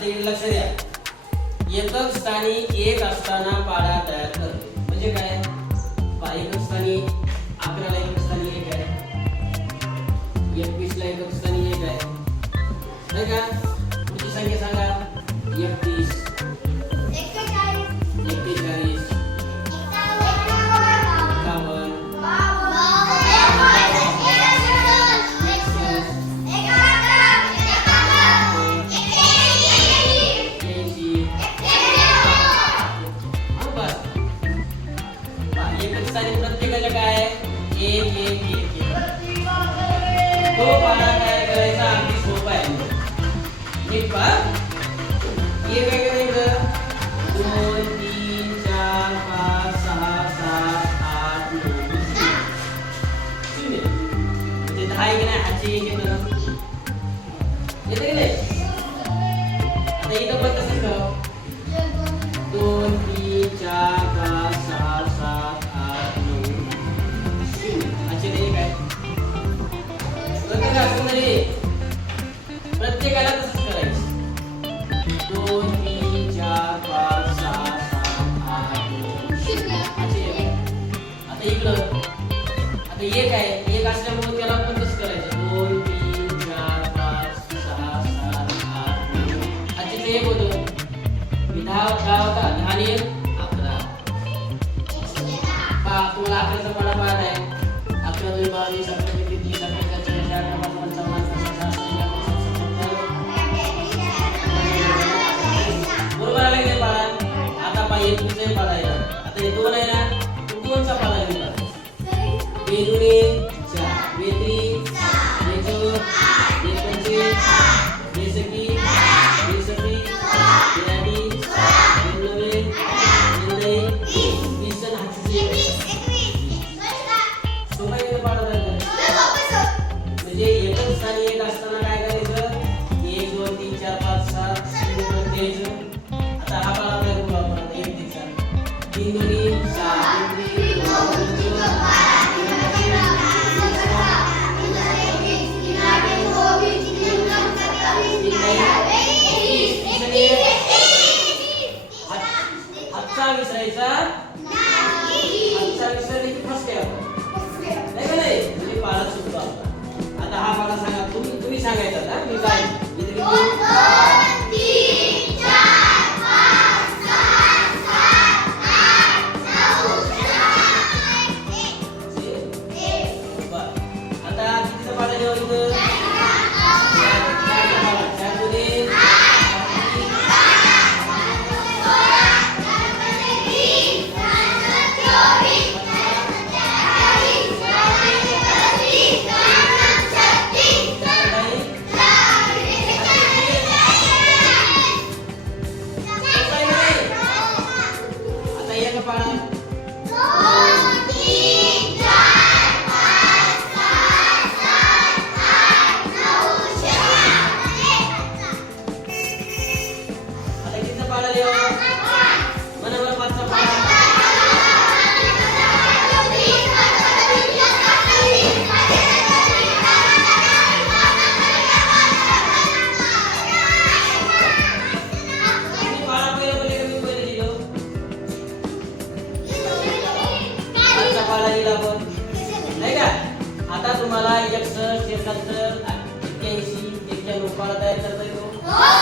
आता इकडे लक्ष द्या. एकक स्थानी एक असताना पाडा तयार करतो म्हणजे काय? पहा, एकक स्थानी अकराला एकक स्थानी एक आहे. एकवीसला एकक स्थानी एक आहे. नाही का? पुढची संख्या सांगा. एकतीस. एक एक एक एक. तो पाडा करायचा? अगदी सोपा आहे. नीट हे काय करायचं दोन तीन चार पाच सहा सात आठ नऊ शून्य म्हणजे दहा नाही? एक येतं ना येतं की नाही? एक आहे एक असल्यामुळे त्याला आपण कसं करायचं दोन तीन चार पाच सहा सात आठ नऊ अच्छा ते एक होतो मी दहा दहा होता दहा आणि एक अकरा पा तुम्हाला अकराचा पाडा पाहत आहे अकरा दोन बावीस अकरा किती तीस अकरा चाळीस अकरा बरोबर आलं की नाही पाडा आता पाहिजे एक दुसरे आता हे दोन आहे ना Good evening. हात- विसरायचा हातचा विसरले की फसते आपण नाही का नाही? तुम्ही पाडा सुटतो आता हा मला सांगा तुम्ही तुम्ही सांगायचा मी काय? आता पाचचा गेला आपण. नाही का? आता तुम्हाला एकसष्ट एकाहत्तर एक्क्याऐंशी एक्क्याण्णव पाडा तयार करता येतो. हो.